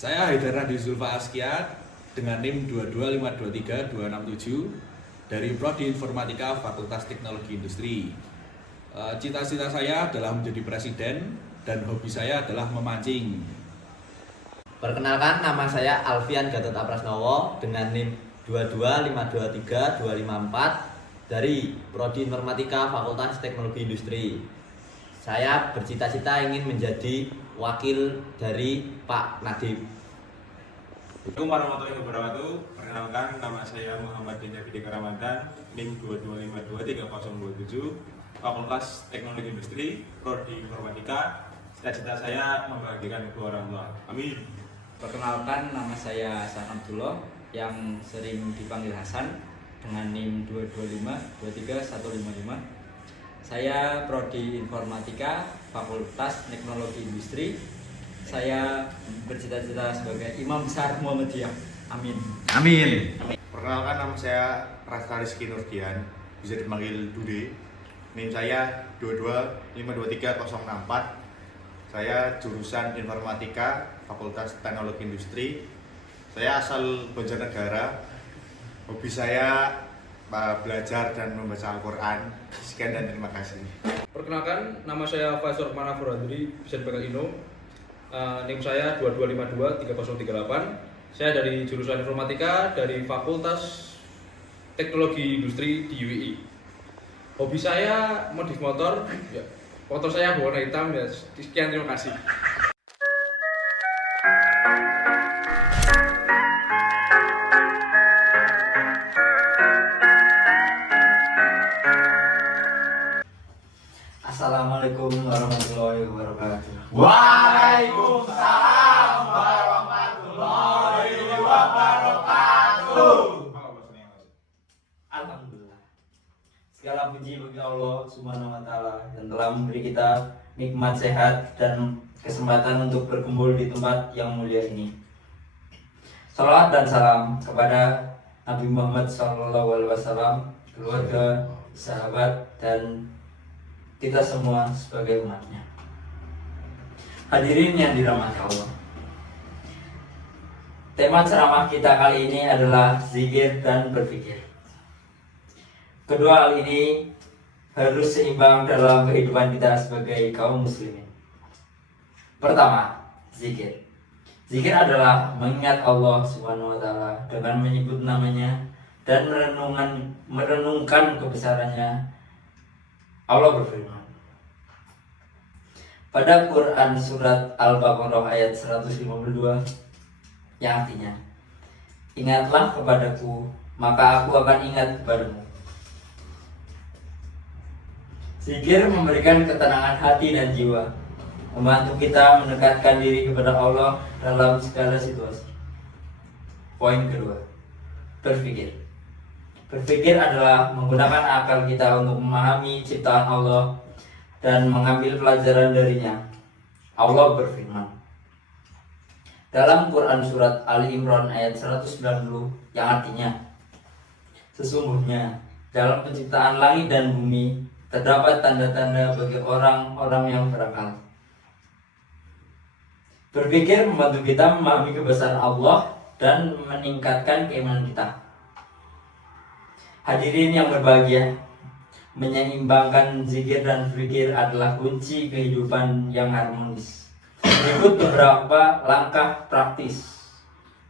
Saya Haidar Nadi Zulfa Askia dengan NIM 22523-267 dari Prodi Informatika Fakultas Teknologi Industri. Cita-cita saya adalah menjadi presiden dan hobi saya adalah memancing. Perkenalkan, nama saya Alfian Gatotha Prasnowo dengan NIM 22523-254 dari Prodi Informatika Fakultas Teknologi Industri. Saya bercita-cita ingin menjadi wakil dari Pak Nadiem. Assalamualaikum warahmatullahi wabarakatuh. Perkenalkan, nama saya Muhammad Dinda Fidika Ramadan, NIM 22523-027, Fakultas Teknologi Industri, Prodi Informatika. Cita-cita saya membahagiakan kedua orang tua. Amin. Perkenalkan, nama saya Hasan Abdullah yang sering dipanggil Hasan dengan NIM 22523-155. Saya Prodi Informatika Fakultas Teknologi Industri. Saya bercita-cita sebagai Imam Besar Muhammadiyah. Amin. Amin. Perkenalkan, nama saya Rasta Rizky Nurdian, bisa dipanggil Dude. NIM saya 22523-064. Saya jurusan Informatika Fakultas Teknologi Industri. Saya asal Banjarnegara. Hobi saya belajar dan membaca Al-Quran. Sekian dan terima kasih. Perkenalkan, nama saya Faisal Manafur Andri, bisa dipanggil Ino. NIM saya 2252-3038. Saya dari jurusan Informatika dari Fakultas Teknologi Industri di UII. Hobi saya modif motor. Ya, motor saya berwarna hitam ya. Sekian, terima kasih. Assalamualaikum warahmatullahi wabarakatuh. Waalaikumsalam warahmatullahi wabarakatuh. Alhamdulillah. Segala puji bagi Allah Subhanahu wa taala yang telah memberi kita nikmat sehat dan kesempatan untuk berkumpul di tempat yang mulia ini. Salawat dan salam kepada Nabi Muhammad SAW, keluarga, sahabat, dan kita semua sebagai umatnya. Hadirin yang dirahmati Allah, tema ceramah kita kali ini adalah zikir dan berpikir. Kedua hal ini harus seimbang dalam kehidupan kita sebagai kaum muslimin. Pertama, zikir. Zikir adalah mengingat Allah Subhanahu wa taala dengan menyebut namanya dan merenungkan kebesarannya. Allah berfirman pada Quran surat Al-Baqarah ayat 152 yang artinya, ingatlah kepadaku maka aku akan ingat kepadamu. Zikir memberikan ketenangan hati dan jiwa, membantu kita mendekatkan diri kepada Allah dalam segala situasi. Poin kedua, berpikir. Berpikir adalah menggunakan akal kita untuk memahami ciptaan Allah dan mengambil pelajaran darinya. Allah berfirman dalam Quran surat Ali Imran ayat 190 yang artinya, sesungguhnya dalam penciptaan langit dan bumi terdapat tanda-tanda bagi orang-orang yang berakal. Berpikir membantu kita memahami kebesaran Allah dan meningkatkan keimanan kita. Hadirin yang berbahagia, menyeimbangkan zikir dan berpikir adalah kunci kehidupan yang harmonis. Berikut beberapa langkah praktis.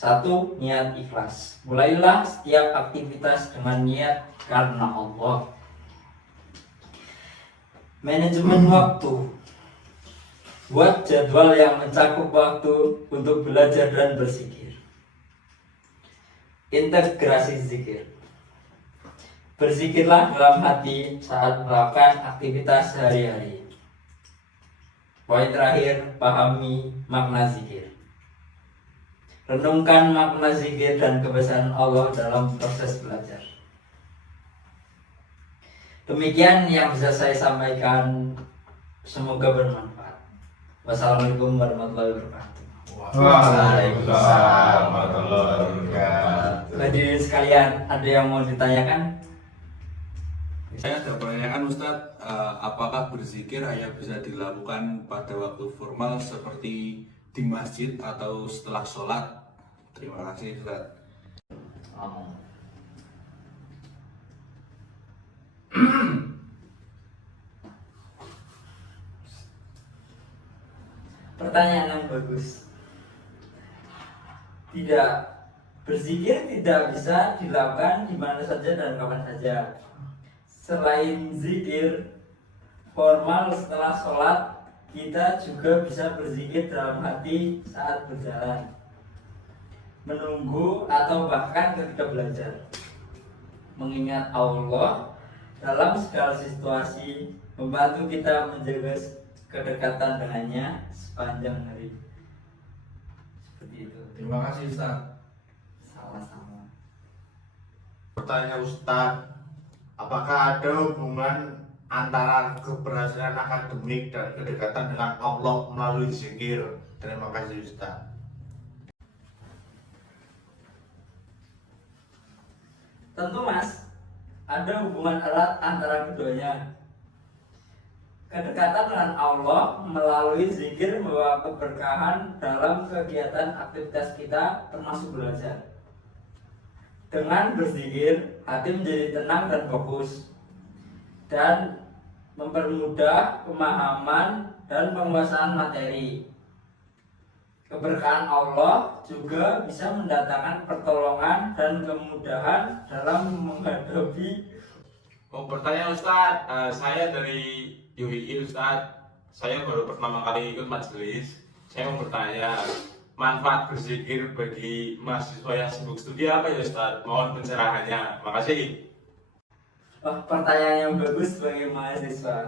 1. Niat ikhlas. Mulailah setiap aktivitas dengan niat karena Allah. Manajemen waktu. Buat jadwal yang mencakup waktu untuk belajar dan berzikir. Integrasi zikir. Berzikirlah dalam hati saat melakukan aktivitas sehari-hari. Poin terakhir, pahami makna zikir. Renungkan makna zikir dan kebesaran Allah dalam proses belajar. Demikian yang bisa saya sampaikan, semoga bermanfaat. Wassalamualaikum warahmatullahi wabarakatuh. Waalaikumsalam warahmatullahi wabarakatuh. Hadirin sekalian, ada yang mau ditanyakan? Saya ada pertanyaan Ustadz, apakah berzikir hanya bisa dilakukan pada waktu formal seperti di masjid atau setelah sholat? Terima kasih Ustaz. Pertanyaan yang bagus. Tidak, berzikir tidak bisa dilakukan di mana saja dan kapan saja. Selain zikir formal setelah sholat, kita juga bisa berzikir dalam hati saat berjalan, menunggu, atau bahkan ketika belajar. Mengingat Allah dalam segala situasi membantu kita menjaga kedekatan dengannya sepanjang hari. Seperti itu. Terima kasih Ustaz. Sama-sama. Bertanya Ustadz, apakah ada hubungan antara keberhasilan akademik dan kedekatan dengan Allah melalui zikir? Terima kasih Ustadz. Tentu Mas, ada hubungan erat antara keduanya. Kedekatan dengan Allah melalui zikir membawa keberkahan dalam kegiatan aktivitas kita termasuk belajar. Dengan berzikir, hati menjadi tenang dan fokus, dan mempermudah pemahaman dan penguasaan materi. Keberkahan Allah juga bisa mendatangkan pertolongan dan kemudahan dalam menghadapi. Mau bertanya Ustadz, saya dari UII Ustadz, saya baru pertama kali ikut majelis. Saya mau bertanya, manfaat berzikir bagi mahasiswa yang sibuk studi apa ya Ustadz? Mohon pencerahannya. Makasih. Pertanyaan yang bagus bagi mahasiswa.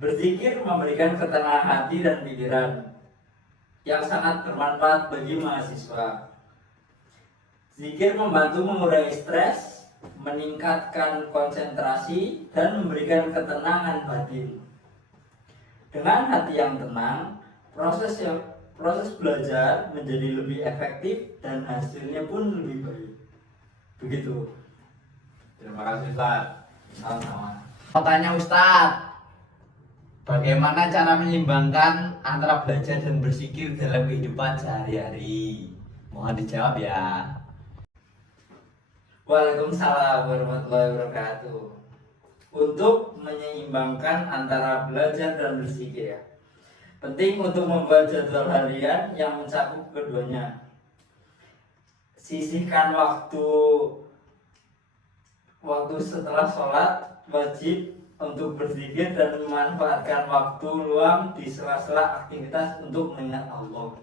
Berzikir memberikan ketenangan hati dan pikiran yang sangat bermanfaat bagi mahasiswa. Zikir membantu mengurangi stres, meningkatkan konsentrasi, dan memberikan ketenangan batin. Dengan hati yang tenang, proses belajar menjadi lebih efektif dan hasilnya pun lebih baik. Begitu. Terima kasih Ustadz. Sama-sama. Pertanyaan Ustadz, bagaimana cara menyeimbangkan antara belajar dan berzikir dalam kehidupan sehari-hari? Mohon dijawab ya. Waalaikumsalam warahmatullahi wabarakatuh. Untuk menyeimbangkan antara belajar dan berzikir ya, penting untuk membuat jadwal harian yang mencakup keduanya. Sisihkan waktu setelah sholat wajib untuk berzikir dan memanfaatkan waktu luang di sela-sela aktivitas untuk mengingat Allah.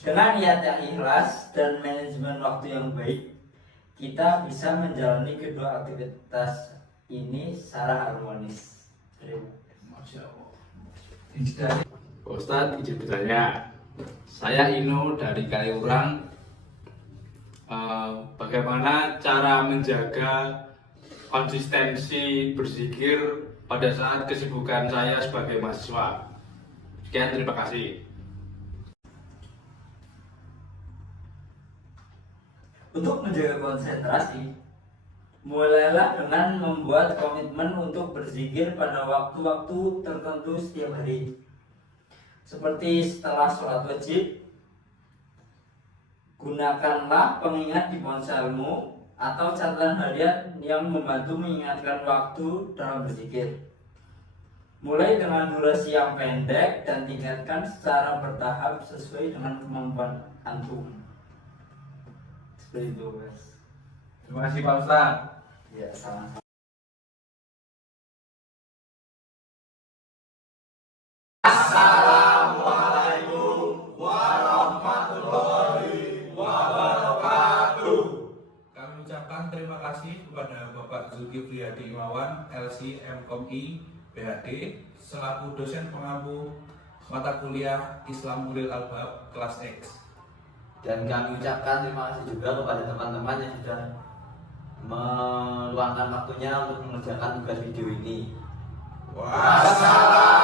Dengan niat yang ikhlas dan manajemen waktu yang baik, kita bisa menjalani kedua aktivitas ini secara harmonis. Masya Allah. Ustadz, izin bertanya. Saya Ino dari Kaliurang. Bagaimana cara menjaga konsistensi berzikir pada saat kesibukan saya sebagai mahasiswa? Sekian, terima kasih. Untuk menjaga konsentrasi, mulailah dengan membuat komitmen untuk berzikir pada waktu-waktu tertentu setiap hari. Seperti setelah sholat wajib, gunakanlah pengingat di ponselmu atau catatan harian yang membantu mengingatkan waktu dalam berzikir. Mulai dengan durasi yang pendek dan tingkatkan secara bertahap sesuai dengan kemampuan antum. Seperti itu, Mas. Terima kasih Pak Ustadz. Ya, sama-sama. Kami ucapkan terima kasih kepada Bapak Zulkifli Hadi Imawan, LC MKOMI PhD, selaku dosen pengampu mata kuliah Islam Ulil Albab kelas X. Dan kami ucapkan terima kasih juga kepada teman-teman yang sudah meluangkan waktunya untuk mengerjakan tugas video ini. Wassalam.